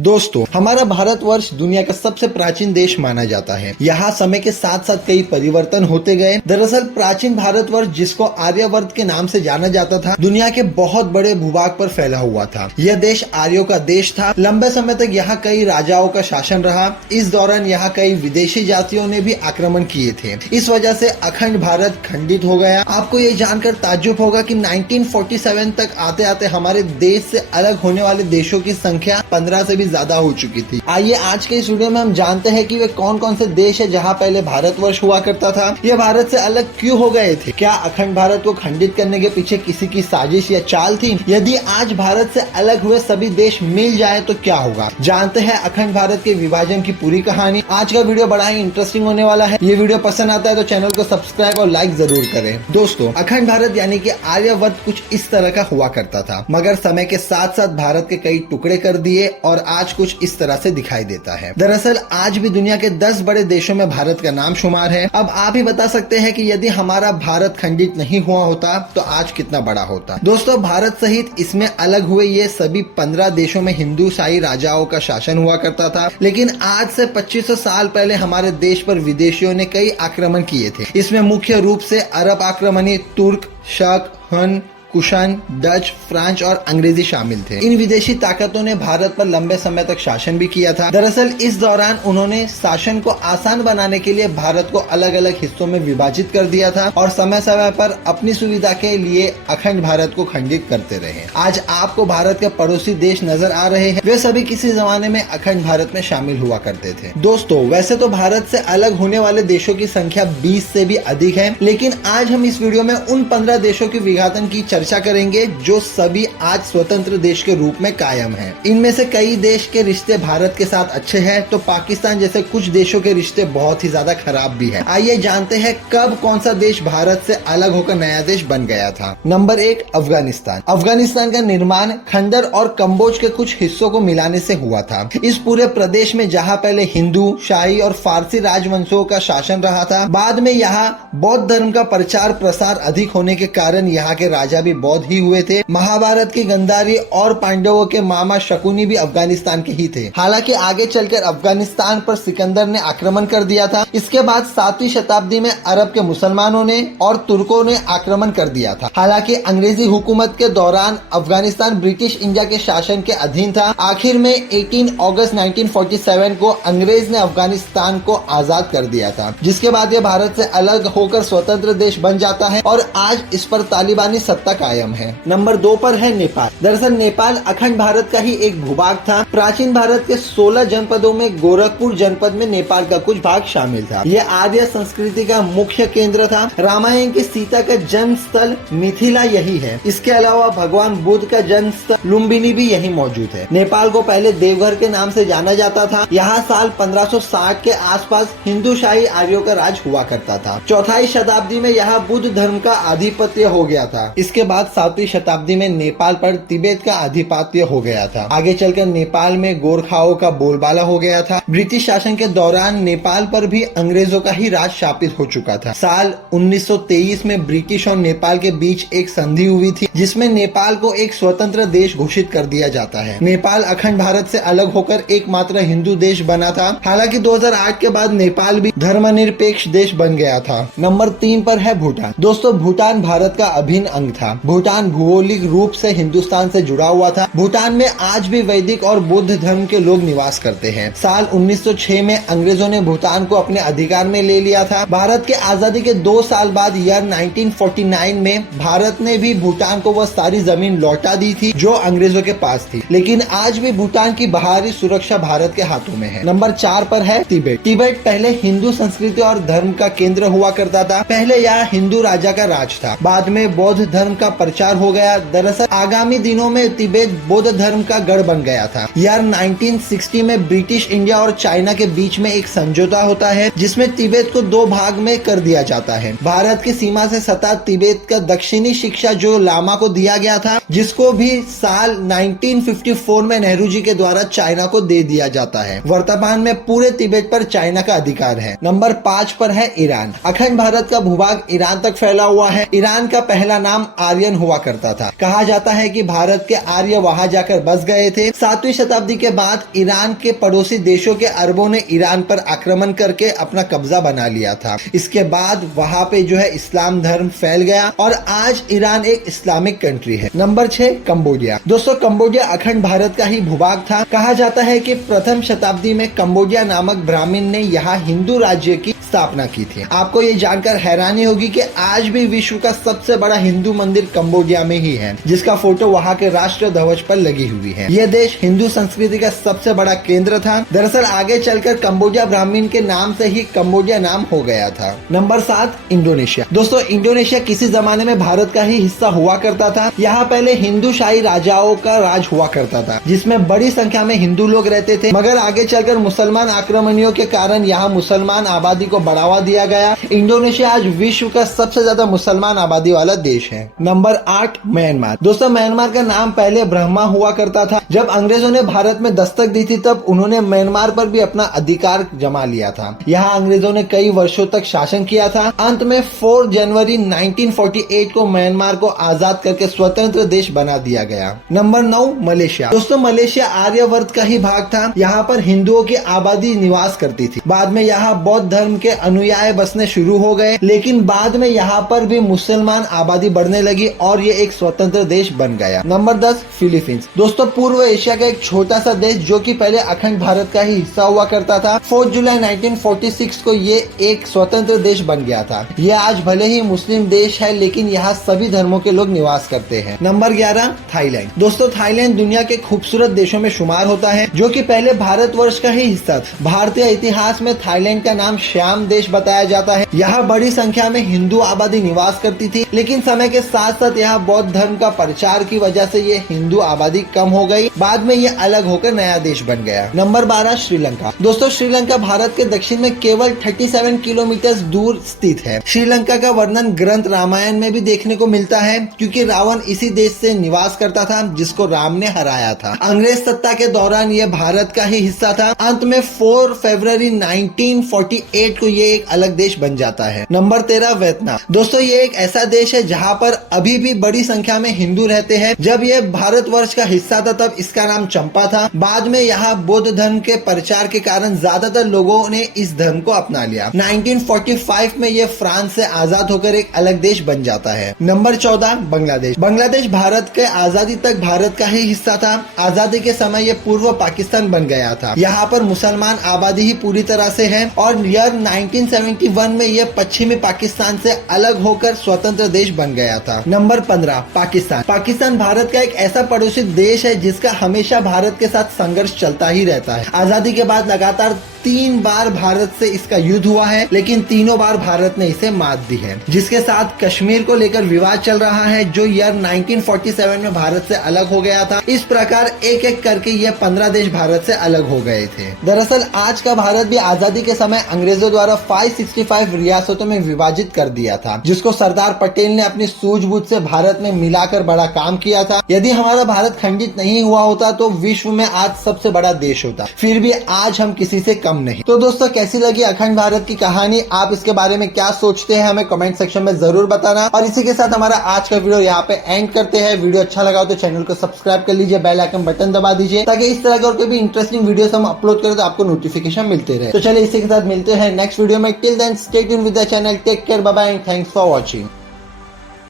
दोस्तों, हमारा भारतवर्ष दुनिया का सबसे प्राचीन देश माना जाता है। यहाँ समय के साथ साथ कई परिवर्तन होते गए। दरअसल प्राचीन भारतवर्ष, जिसको आर्यवर्त के नाम से जाना जाता था, दुनिया के बहुत बड़े भूभाग पर फैला हुआ था। यह देश आर्यों का देश था। लंबे समय तक यहाँ कई राजाओं का शासन रहा। इस दौरान यहाँ कई विदेशी जातियों ने भी आक्रमण किए थे। इस वजह से अखंड भारत खंडित हो गया। आपको ये जानकर ताज्जुब होगा कि 1947 तक आते आते हमारे देश से अलग होने वाले देशों की संख्या 15 से भी ज्यादा हो चुकी थी। आइए आज के इस वीडियो में हम जानते हैं कि वे कौन कौन से देश है जहां पहले भारतवर्ष हुआ करता था। ये भारत से अलग क्यों हो गए थे? क्या अखंड भारत को खंडित करने के पीछे किसी की साजिश या चाल थी? यदि आज भारत से अलग हुए सभी देश मिल जाए तो क्या होगा? जानते हैं अखंड भारत के विभाजन की पूरी कहानी। आज का वीडियो बड़ा ही इंटरेस्टिंग होने वाला है। ये वीडियो पसंद आता है तो चैनल को सब्सक्राइब और लाइक जरूर करें। दोस्तों, अखंड भारत यानी कि आर्यवर्त कुछ इस तरह का हुआ करता था, मगर समय के साथ साथ भारत के कई टुकड़े कर दिए और आज कुछ इस तरह से दिखाई देता है। दरअसल आज भी दुनिया के 10 बड़े देशों में भारत का नाम शुमार है। अब आप ही बता सकते हैं कि यदि हमारा भारत खंडित नहीं हुआ होता तो आज कितना बड़ा होता। दोस्तों, भारत सहित इसमें अलग हुए ये सभी 15 देशों में हिंदू शाही राजाओं का शासन हुआ करता था। लेकिन आज से 2500 साल पहले हमारे देश पर विदेशियों ने कई आक्रमण किए थे। इसमें मुख्य रूप से अरब आक्रमणी, तुर्क, शक, हन, कुशन, डच, फ्रांच और अंग्रेजी शामिल थे। इन विदेशी ताकतों ने भारत पर लंबे समय तक शासन भी किया था। दरअसल इस दौरान उन्होंने शासन को आसान बनाने के लिए भारत को अलग अलग हिस्सों में विभाजित कर दिया था और समय समय पर अपनी सुविधा के लिए अखंड भारत को खंडित करते रहे। आज आपको भारत के पड़ोसी देश नजर आ रहे हैं, वे सभी किसी जमाने में अखंड भारत में शामिल हुआ करते थे। दोस्तों, वैसे तो भारत से अलग होने वाले देशों की संख्या 20 से भी अधिक है, लेकिन आज हम इस वीडियो में उन 15 देशों के विघटन की चर्चा करेंगे जो सभी आज स्वतंत्र देश के रूप में कायम हैं। इनमें से कई देश के रिश्ते भारत के साथ अच्छे हैं तो पाकिस्तान जैसे कुछ देशों के रिश्ते बहुत ही ज्यादा खराब भी हैं। आइए जानते हैं कब कौन सा देश भारत से अलग होकर नया देश बन गया था। नंबर 1, अफगानिस्तान। अफगानिस्तान का निर्माण खंडर और कम्बोज के कुछ हिस्सों को मिलाने से हुआ था। इस पूरे प्रदेश में जहाँ पहले हिंदू, शाही और फारसी राजवंशों का शासन रहा था, बाद में यहाँ बौद्ध धर्म का प्रचार प्रसार अधिक होने के कारण यहाँ के राजा भी बौद्ध ही हुए थे। महाभारत की गंधारी और पांडवों के मामा शकुनी भी अफगानिस्तान के ही थे। हालांकि आगे चलकर अफगानिस्तान पर सिकंदर ने आक्रमण कर दिया था। इसके बाद 7वीं शताब्दी में अरब के मुसलमानों ने और तुर्कों ने आक्रमण कर दिया था। हालांकि अंग्रेजी हुकूमत के दौरान अफगानिस्तान ब्रिटिश इंडिया के शासन के अधीन था। आखिर में 18 अगस्त 1947 को अंग्रेज ने अफगानिस्तान को आजाद कर दिया था, जिसके बाद यह भारत से अलग होकर स्वतंत्र देश बन जाता है और आज इस पर तालिबानी सत्ता कायम है। नंबर 2 पर है नेपाल। दरअसल नेपाल अखंड भारत का ही एक भूभाग था। प्राचीन भारत के 16 जनपदों में गोरखपुर जनपद में नेपाल का कुछ भाग शामिल था। यह आर्य संस्कृति का मुख्य केंद्र था। रामायण की सीता का जन्म स्थल मिथिला यही है। इसके अलावा भगवान बुद्ध का जन्म स्थल लुम्बिनी भी यही मौजूद है। नेपाल को पहले देवघर के नाम से जाना जाता था। यहाँ साल 1560 के आसपास हिंदू शाही आर्यों का राज हुआ करता था। 4वीं शताब्दी में यहाँ बुद्ध धर्म का आधिपत्य हो गया था। इसके बाद 7वीं शताब्दी में नेपाल पर तिब्बत का आधिपत्य हो गया था। आगे चलकर नेपाल में गोरखाओं का बोलबाला हो गया था। ब्रिटिश शासन के दौरान नेपाल पर भी अंग्रेजों का ही राज स्थापित हो चुका था। साल 1923 में ब्रिटिश और नेपाल के बीच एक संधि हुई थी, जिसमें नेपाल को एक स्वतंत्र देश घोषित कर दिया जाता है। नेपाल अखंड भारत से अलग होकर एकमात्र हिंदू देश बना था। हालांकि 2008 के बाद नेपाल भी धर्मनिरपेक्ष देश बन गया था। नंबर 3 पर है भूटान। दोस्तों, भूटान भारत का अभिन्न अंग था। भूटान भौगोलिक रूप से हिंदुस्तान से जुड़ा हुआ था। भूटान में आज भी वैदिक और बौद्ध धर्म के लोग निवास करते हैं। साल 1906 में अंग्रेजों ने भूटान को अपने अधिकार में ले लिया था। भारत के आजादी के 2 साल बाद ईयर 1949 में भारत ने भी भूटान को वह सारी जमीन लौटा दी थी जो अंग्रेजों के पास थी। लेकिन आज भी भूटान की बाहरी सुरक्षा भारत के हाथों में है। नंबर 4 पर है तिब्बत। तिब्बत पहले हिंदू संस्कृति और धर्म का केंद्र हुआ करता था। पहले यहाँ हिंदू राजा का राज था, बाद में बौद्ध धर्म का प्रचार हो गया। दरअसल आगामी दिनों में तिब्बत बौद्ध धर्म का गढ़ बन गया था। ईयर 1960 में ब्रिटिश इंडिया और चाइना के बीच में एक समझौता होता है, जिसमें तिब्बत को 2 भाग में कर दिया जाता है। भारत की सीमा से सटा तिब्बत का दक्षिणी शिक्षा जो लामा को दिया गया था, जिसको भी साल 1954 में नेहरू जी के द्वारा चाइना को दे दिया जाता है। वर्तमान में पूरे तिब्बत पर चाइना का अधिकार है। नंबर 5 पर है ईरान। अखंड भारत का भूभाग ईरान तक फैला हुआ है। ईरान का पहला नाम आर्य आर्यन हुआ करता था। कहा जाता है कि भारत के आर्य वहां जाकर बस गए थे। 7वीं शताब्दी के बाद ईरान के पड़ोसी देशों के अरबों ने ईरान पर आक्रमण करके अपना कब्जा बना लिया था। इसके बाद वहां पे जो है इस्लाम धर्म फैल गया और आज ईरान एक इस्लामिक कंट्री है। Number 6 Cambodia. दोस्तों कंबोडिया अखंड भारत का ही भूभाग था। कहा जाता है कि प्रथम शताब्दी में कंबोडिया नामक ब्राह्मण ने यहाँ हिंदू राज्य की स्थापना की थी। आपको ये जानकर हैरानी होगी कि आज भी विश्व का सबसे बड़ा हिंदू मंदिर कंबोडिया में ही है, जिसका फोटो वहाँ के राष्ट्रीय ध्वज पर लगी हुई है। यह देश हिंदू संस्कृति का सबसे बड़ा केंद्र था। दरअसल आगे चलकर कंबोडिया ब्राह्मण के नाम से ही कंबोडिया नाम हो गया था। Number 7 Indonesia. दोस्तों इंडोनेशिया किसी जमाने में भारत का ही हिस्सा हुआ करता था। यहाँ पहले हिंदू शाही राजाओं का राज हुआ करता था, जिसमें बड़ी संख्या में हिंदू लोग रहते थे। मगर आगे चलकर मुसलमान आक्रमणियों के कारण यहाँ मुसलमान आबादी को बढ़ावा दिया गया। इंडोनेशिया आज विश्व का सबसे ज्यादा मुसलमान आबादी वाला देश है। Number 8 Myanmar. दोस्तों म्यांमार का नाम पहले ब्रह्मा हुआ करता था। जब अंग्रेजों ने भारत में दस्तक दी थी तब उन्होंने म्यांमार पर भी अपना अधिकार जमा लिया था। यहाँ अंग्रेजों ने कई वर्षों तक शासन किया था। अंत में 4 जनवरी 1948 को म्यांमार को आजाद करके स्वतंत्र देश बना दिया गया। Number 9 Malaysia. दोस्तों मलेशिया आर्यवर्त का ही भाग था। यहाँ पर हिंदुओं की आबादी निवास करती थी। बाद में यहाँ बौद्ध धर्म के अनुयायी बसने शुरू हो गए, लेकिन बाद में यहाँ पर भी मुसलमान आबादी बढ़ने लगी और ये एक स्वतंत्र देश बन गया। Number 10 Philippines. दोस्तों पूर्व एशिया का एक छोटा सा देश जो कि पहले अखंड भारत का ही हिस्सा हुआ करता था। 4 जुलाई 1946 को ये एक स्वतंत्र देश बन गया था। ये आज भले ही मुस्लिम देश है, लेकिन यहाँ सभी धर्मों के लोग निवास करते हैं। Number 11 Thailand. दोस्तों थाईलैंड दुनिया के खूबसूरत देशों में शुमार होता है, जो कि पहले भारतवर्ष का ही हिस्सा था। भारतीय इतिहास में थाईलैंड का नाम श्याम देश बताया जाता है। यहाँ बड़ी संख्या में हिंदू आबादी निवास करती थी, लेकिन समय के साथ साथ यहाँ बौद्ध धर्म का प्रचार की वजह से ये हिंदू आबादी कम हो गई। बाद में ये अलग होकर नया देश बन गया। नंबर 12 श्रीलंका। दोस्तों श्रीलंका भारत के दक्षिण में केवल 37 किलोमीटर दूर स्थित है। श्रीलंका का वर्णन ग्रंथ रामायण में भी देखने को मिलता है, क्योंकि रावण इसी देश से निवास करता था जिसको राम ने हराया था। अंग्रेज सत्ता के दौरान ये भारत का ही हिस्सा था। अंत में 4 फरवरी 1948 को ये एक अलग देश बन जाता है। Number 13 Vietnam. दोस्तों ये एक ऐसा देश है जहाँ पर अभी भी बड़ी संख्या में हिंदू रहते हैं। जब ये भारतवर्ष का हिस्सा था तब इसका नाम चंपा था। बाद में यहाँ बौद्ध धर्म के प्रचार के कारण ज्यादातर लोगों ने इस धर्म को अपना लिया। 1945 में ये फ्रांस से आजाद होकर एक अलग देश बन जाता है। नंबर 14 बांग्लादेश। बांग्लादेश भारत के आजादी तक भारत का ही हिस्सा था। आजादी के समय ये पूर्व पाकिस्तान बन गया था। यहाँ पर मुसलमान आबादी ही पूरी तरह से है और ईयर 1971 में यह पश्चिमी पाकिस्तान से अलग होकर स्वतंत्र देश बन गया था। नंबर 15 पाकिस्तान। पाकिस्तान भारत का एक ऐसा पड़ोसी देश है जिसका हमेशा भारत के साथ संघर्ष चलता ही रहता है। आजादी के बाद लगातार 3 बार भारत से इसका युद्ध हुआ है, लेकिन तीनों बार भारत ने इसे मात दी है। जिसके साथ कश्मीर को लेकर विवाद चल रहा है, जो ईयर 1947 में भारत से अलग हो गया था। इस प्रकार एक एक करके ये 15 देश भारत से अलग हो गए थे। दरअसल आज का भारत भी आजादी के समय अंग्रेजों द्वारा 565 रियासतों में विभाजित कर दिया था, जिसको सरदार पटेल ने अपनी सूझबूझ से भारत में मिलाकर बड़ा काम किया था। यदि हमारा भारत खंडित नहीं हुआ होता तो विश्व में आज सबसे बड़ा देश होता। फिर भी आज हम किसी से कम नहीं। तो दोस्तों कैसी लगी अखंड भारत की कहानी? आप इसके बारे में क्या सोचते हैं हमें कमेंट सेक्शन में जरूर बताना। और इसी के साथ हमारा आज का वीडियो यहाँ पे एंड करते हैं। वीडियो अच्छा लगा हो तो चैनल को सब्सक्राइब कर लीजिए, बेल आइकन बटन दबा दीजिए, ताकि इस तरह के और कोई भी इंटरेस्टिंग वीडियो हम अपलोड करें तो आपको नोटिफिकेशन मिलते रहे। तो चलिए इसी के साथ मिलते हैं नेक्स्ट वीडियो में। Till then stay tuned with the channel. Take care, bye bye and thanks for watching.